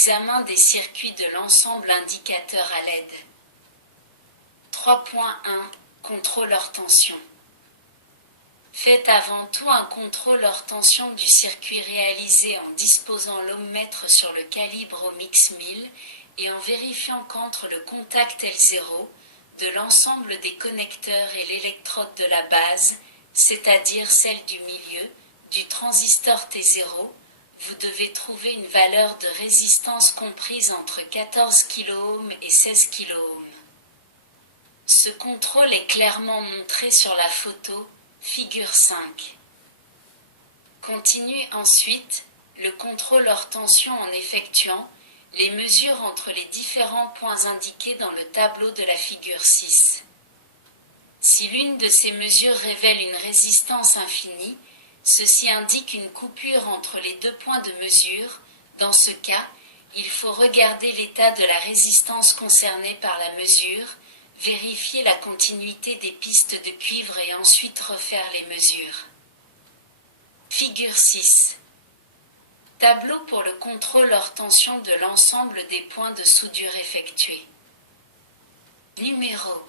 Examen des circuits de l'ensemble indicateur à LED. 3.1 Contrôle hors tension. Faites avant tout un contrôle hors tension du circuit réalisé en disposant l'ohmmètre sur le calibre Ohmix 1000 et en vérifiant qu'entre le contact L0 de l'ensemble des connecteurs et l'électrode de la base, c'est-à-dire celle du milieu, du transistor T0, vous devez trouver une valeur de résistance comprise entre 14 kΩ et 16 kΩ. Ce contrôle est clairement montré sur la photo, figure 5. Continue ensuite le contrôle hors tension en effectuant les mesures entre les différents points indiqués dans le tableau de la figure 6. Si l'une de ces mesures révèle une résistance infinie, ceci indique une coupure entre les deux points de mesure. Dans ce cas, il faut regarder l'état de la résistance concernée par la mesure, vérifier la continuité des pistes de cuivre et ensuite refaire les mesures. Figure 6. Tableau pour le contrôle hors tension de l'ensemble des points de soudure effectués. Numéro.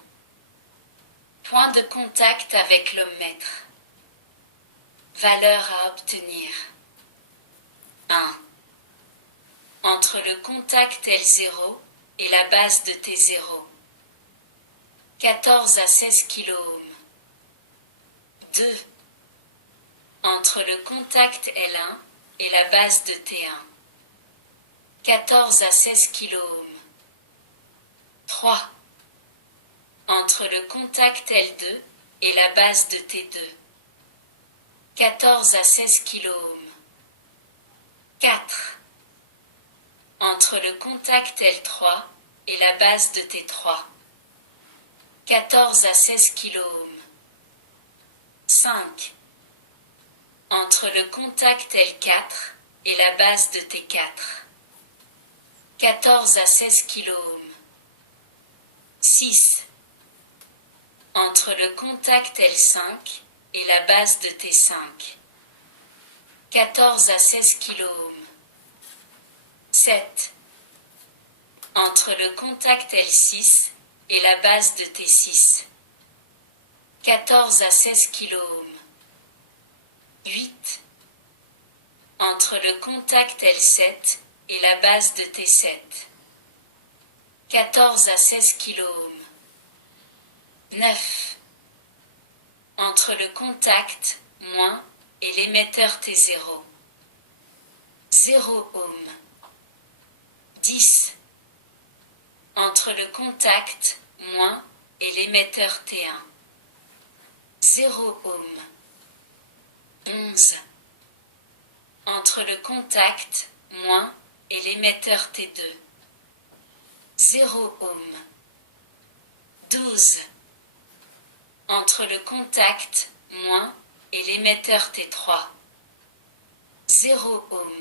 Point de contact avec l'ohmmètre. Valeur à obtenir. 1. Entre le contact L0 et la base de T0. 14 à 16 kΩ. 2. Entre le contact L1 et la base de T1. 14 à 16 kΩ. 3. Entre le contact L2 et la base de T2. 14 à 16 kΩ. 4. Entre le contact L3 et la base de T3. 14 à 16 kΩ. 5. Entre le contact L4 et la base de T4. 14 à 16 kΩ. 6. Entre le contact L5 et la base de T5. 14 à 16 kΩ. 7. Entre le contact L6 et la base de T6. 14 à 16 kΩ. 8. Entre le contact L7 et la base de T7. 14 à 16 kΩ. 9. Entre le contact moins et l'émetteur T0. 0 ohm. 10. Entre le contact moins et l'émetteur T1. 0 ohm. 11. Entre le contact moins et l'émetteur T2. 0 ohm. 12. Entre le contact moins et l'émetteur T3. 0 ohm.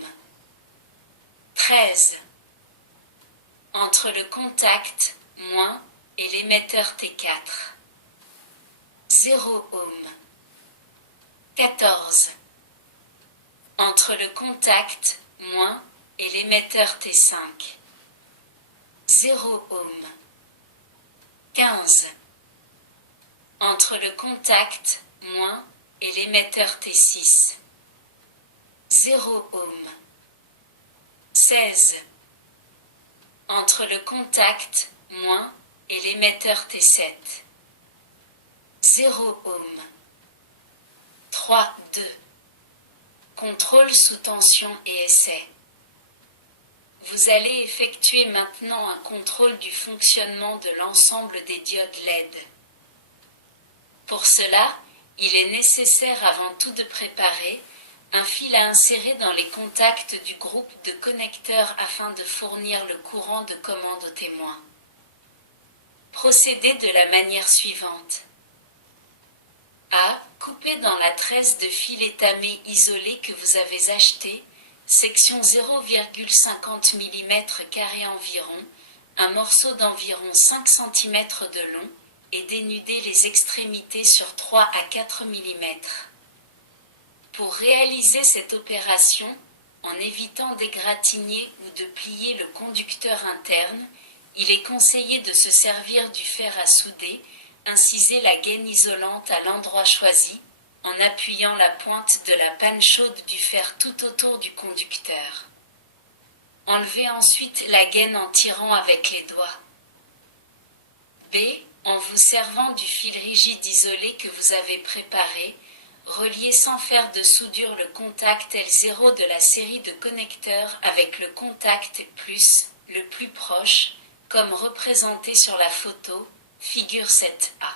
13. Entre le contact moins et l'émetteur T4. 0 ohm. 14. Entre le contact moins et l'émetteur T5. 0 ohm. 15. Entre le contact moins et l'émetteur T6. 0 ohm. 16. Entre le contact moins et l'émetteur T7. 0 ohm. 3, 2. Contrôle sous tension et essai. Vous allez effectuer maintenant un contrôle du fonctionnement de l'ensemble des diodes LED. Pour cela, il est nécessaire avant tout de préparer un fil à insérer dans les contacts du groupe de connecteurs afin de fournir le courant de commande au témoin. Procédez de la manière suivante. A. Coupez dans la tresse de fil étamé isolé que vous avez acheté, section 0,50 mm² environ, un morceau d'environ 5 cm de long, et dénudez les extrémités sur 3 à 4 mm. Pour réaliser cette opération, en évitant d'égratigner ou de plier le conducteur interne, il est conseillé de se servir du fer à souder, inciser la gaine isolante à l'endroit choisi, en appuyant la pointe de la panne chaude du fer tout autour du conducteur. Enlevez ensuite la gaine en tirant avec les doigts. B. En vous servant du fil rigide isolé que vous avez préparé, reliez sans faire de soudure le contact L0 de la série de connecteurs avec le contact plus, le plus proche, comme représenté sur la photo, figure 7a.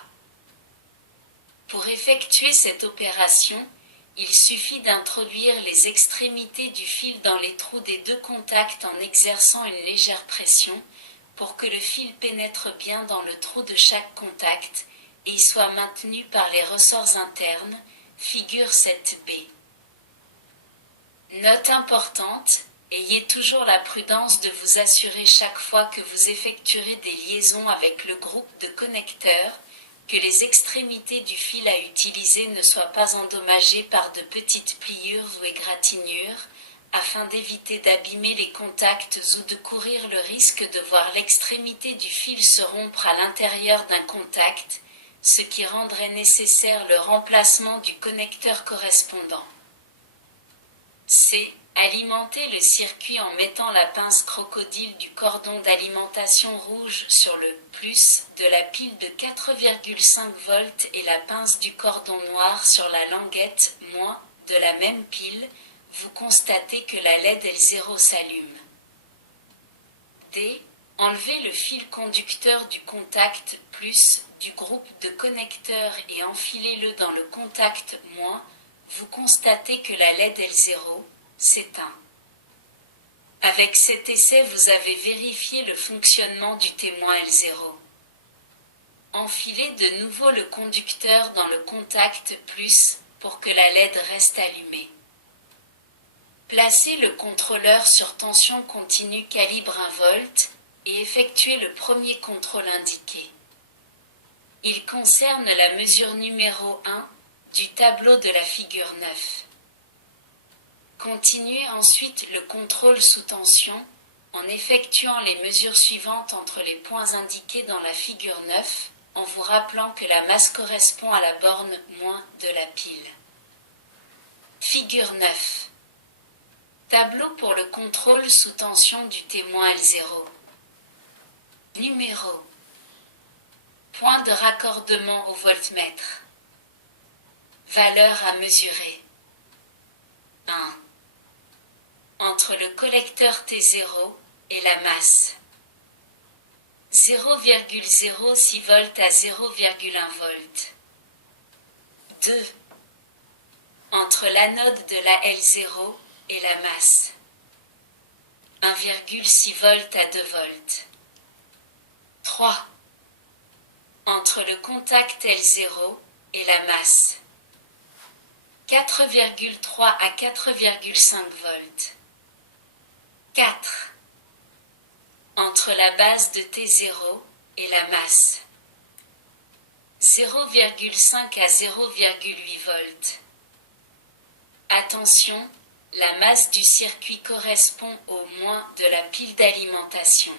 Pour effectuer cette opération, il suffit d'introduire les extrémités du fil dans les trous des deux contacts en exerçant une légère pression, pour que le fil pénètre bien dans le trou de chaque contact et y soit maintenu par les ressorts internes, figure 7b. Note importante, ayez toujours la prudence de vous assurer chaque fois que vous effectuerez des liaisons avec le groupe de connecteurs, que les extrémités du fil à utiliser ne soient pas endommagées par de petites pliures ou égratignures, afin d'éviter d'abîmer les contacts ou de courir le risque de voir l'extrémité du fil se rompre à l'intérieur d'un contact, ce qui rendrait nécessaire le remplacement du connecteur correspondant. C. Alimenter le circuit en mettant la pince crocodile du cordon d'alimentation rouge sur le plus de la pile de 4,5 volts et la pince du cordon noir sur la languette moins de la même pile, vous constatez que la LED L0 s'allume. D. Enlevez le fil conducteur du contact plus du groupe de connecteurs et enfilez-le dans le contact moins, vous constatez que la LED L0 s'éteint. Avec cet essai, vous avez vérifié le fonctionnement du témoin L0. Enfilez de nouveau le conducteur dans le contact plus pour que la LED reste allumée. Placez le contrôleur sur tension continue calibre 1 volt et effectuez le premier contrôle indiqué. Il concerne la mesure numéro 1 du tableau de la figure 9. Continuez ensuite le contrôle sous tension en effectuant les mesures suivantes entre les points indiqués dans la figure 9, en vous rappelant que la masse correspond à la borne moins de la pile. Figure 9. Tableau pour le contrôle sous tension du témoin L0. Numéro. Point de raccordement au voltmètre. Valeur à mesurer. 1. Entre le collecteur T0 et la masse. 0,06 volts à 0,1 volts. 2. Entre l'anode de la L0 et la masse. 1,6 volts à 2 volts. 3. Entre le contact L0 et la masse. 4,3 à 4,5 volts. 4. Entre la base de T0 et la masse. 0,5 à 0,8 volts. Attention, la masse du circuit correspond au moins de la pile d'alimentation.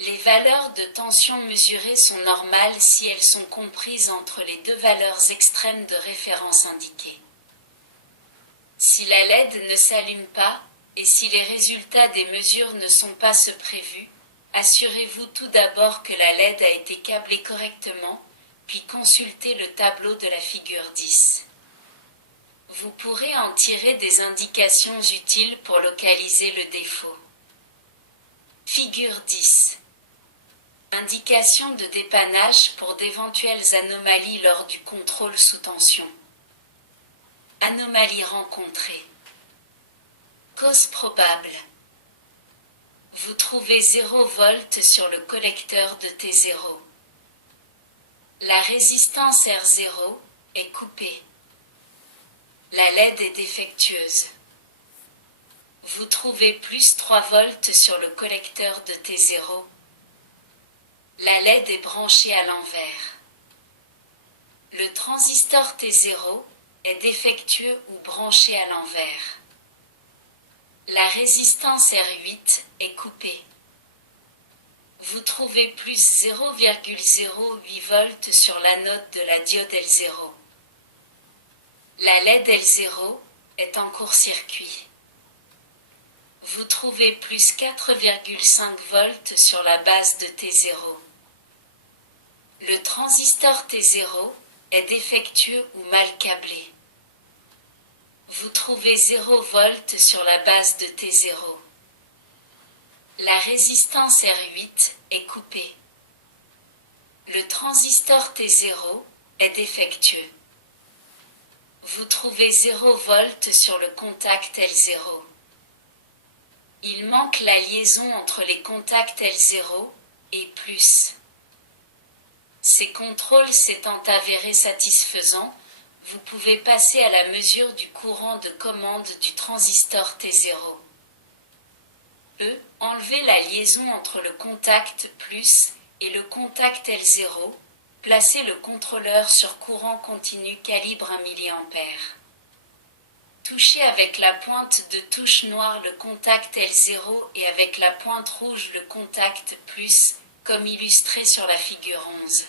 Les valeurs de tension mesurées sont normales si elles sont comprises entre les deux valeurs extrêmes de référence indiquées. Si la LED ne s'allume pas, et si les résultats des mesures ne sont pas ceux prévus, assurez-vous tout d'abord que la LED a été câblée correctement, puis consultez le tableau de la figure 10. Vous pourrez en tirer des indications utiles pour localiser le défaut. Figure 10. Indication de dépannage pour d'éventuelles anomalies lors du contrôle sous tension. Anomalie rencontrée. Cause probable. Vous trouvez 0 volt sur le collecteur de T0. La résistance R0 est coupée. La LED est défectueuse. Vous trouvez plus 3 volts sur le collecteur de T0. La LED est branchée à l'envers. Le transistor T0 est défectueux ou branché à l'envers. La résistance R8 est coupée. Vous trouvez plus 0,08 volts sur l'anode de la diode L0. La LED L0 est en court-circuit. Vous trouvez plus 4,5 volts sur la base de T0. Le transistor T0 est défectueux ou mal câblé. Vous trouvez 0 volts sur la base de T0. La résistance R8 est coupée. Le transistor T0 est défectueux. Vous trouvez 0 volts sur le contact L0. Il manque la liaison entre les contacts L0 et plus. Ces contrôles s'étant avérés satisfaisants, vous pouvez passer à la mesure du courant de commande du transistor T0. Enlevez la liaison entre le contact plus et le contact L0, placez le contrôleur sur courant continu calibre 1 mA. Touchez avec la pointe de touche noire le contact L0 et avec la pointe rouge le contact plus, comme illustré sur la figure 11.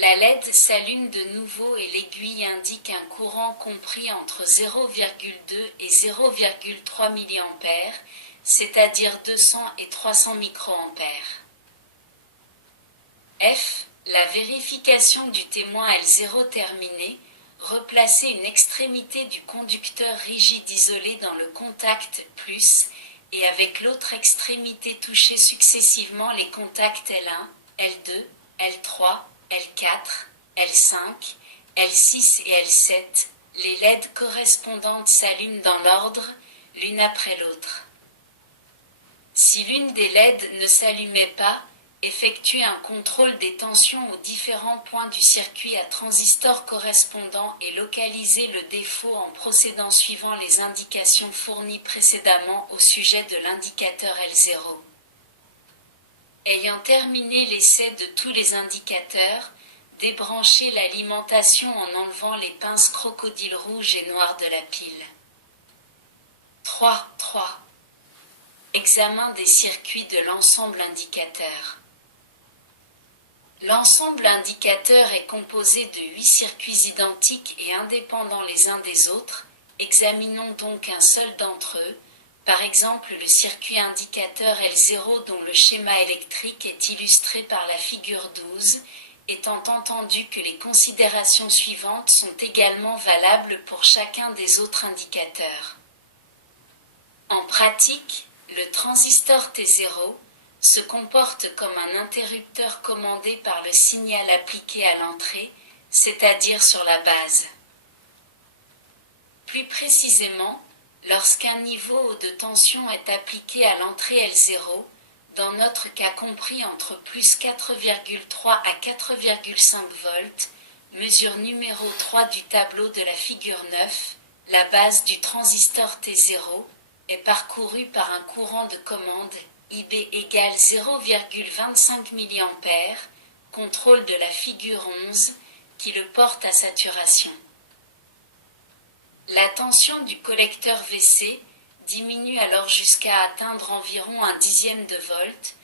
La LED s'allume de nouveau et l'aiguille indique un courant compris entre 0,2 et 0,3 mA, c'est-à-dire 200 et 300 microampères. F. La vérification du témoin L0 terminée. Replacez une extrémité du conducteur rigide isolé dans le contact plus et avec l'autre extrémité touchez successivement les contacts L1, L2, L3, L4, L5, L6 et L7. Les LED correspondantes s'allument dans l'ordre, l'une après l'autre. Si l'une des LED ne s'allumait pas, effectuez un contrôle des tensions aux différents points du circuit à transistor correspondant et localisez le défaut en procédant suivant les indications fournies précédemment au sujet de l'indicateur L0. Ayant terminé l'essai de tous les indicateurs, débranchez l'alimentation en enlevant les pinces crocodile rouge et noires de la pile. 3. Examen des circuits de l'ensemble indicateur. L'ensemble indicateur est composé de 8 circuits identiques et indépendants les uns des autres. Examinons donc un seul d'entre eux, par exemple le circuit indicateur L0 dont le schéma électrique est illustré par la figure 12, étant entendu que les considérations suivantes sont également valables pour chacun des autres indicateurs. En pratique, le transistor T0 se comporte comme un interrupteur commandé par le signal appliqué à l'entrée, c'est-à-dire sur la base. Plus précisément, lorsqu'un niveau de tension est appliqué à l'entrée L0, dans notre cas compris entre plus 4,3 à 4,5 volts, mesure numéro 3 du tableau de la figure 9, la base du transistor T0 est parcourue par un courant de commande IB égale 0,25 mA, contrôle de la figure 11, qui le porte à saturation. La tension du collecteur VC diminue alors jusqu'à atteindre environ un dixième de volt,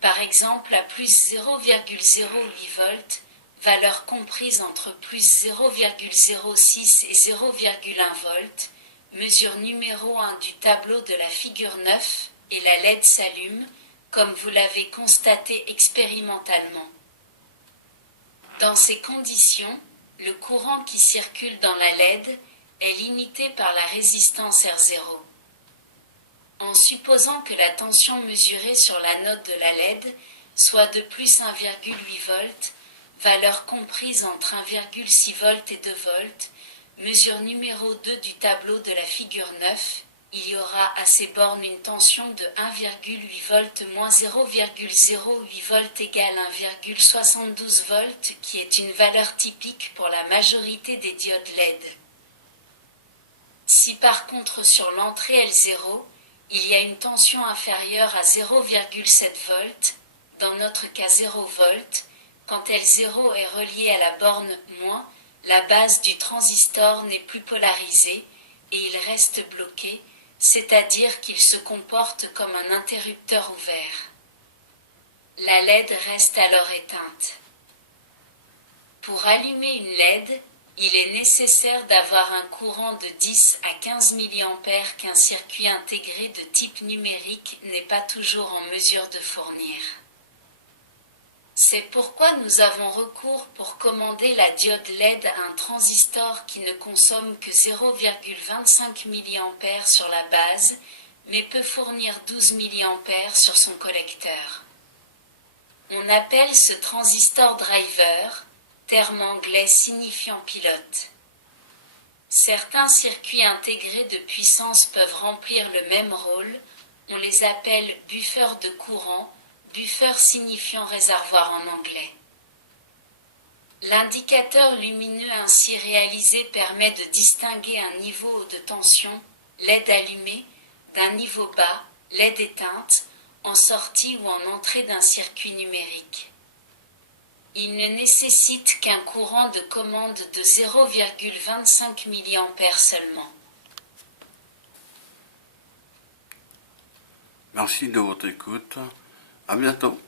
par exemple à plus 0,08 volts, valeur comprise entre plus 0,06 et 0,1 volts, mesure numéro 1 du tableau de la figure 9, et la LED s'allume, comme vous l'avez constaté expérimentalement. Dans ces conditions, le courant qui circule dans la LED est limité par la résistance R0. En supposant que la tension mesurée sur l'anode de la LED soit de plus 1,8 volts, valeur comprise entre 1,6 volts et 2 volts, mesure numéro 2 du tableau de la figure 9, il y aura à ces bornes une tension de 1,8 volts moins 0,08 volts égale 1,72 volts qui est une valeur typique pour la majorité des diodes LED. Si par contre sur l'entrée L0, il y a une tension inférieure à 0,7 volts, dans notre cas 0 volts, quand L0 est relié à la borne moins, la base du transistor n'est plus polarisée et il reste bloqué, c'est-à-dire qu'il se comporte comme un interrupteur ouvert. La LED reste alors éteinte. Pour allumer une LED, il est nécessaire d'avoir un courant de 10 à 15 mA qu'un circuit intégré de type numérique n'est pas toujours en mesure de fournir. C'est pourquoi nous avons recours pour commander la diode LED à un transistor qui ne consomme que 0,25 mA sur la base, mais peut fournir 12 mA sur son collecteur. On appelle ce transistor driver, terme anglais signifiant pilote. Certains circuits intégrés de puissance peuvent remplir le même rôle, on les appelle buffers de courant, buffer signifiant réservoir en anglais. L'indicateur lumineux ainsi réalisé permet de distinguer un niveau de tension, LED allumé, d'un niveau bas, LED éteinte, en sortie ou en entrée d'un circuit numérique. Il ne nécessite qu'un courant de commande de 0,25 mA seulement. Merci de votre écoute. À bientôt.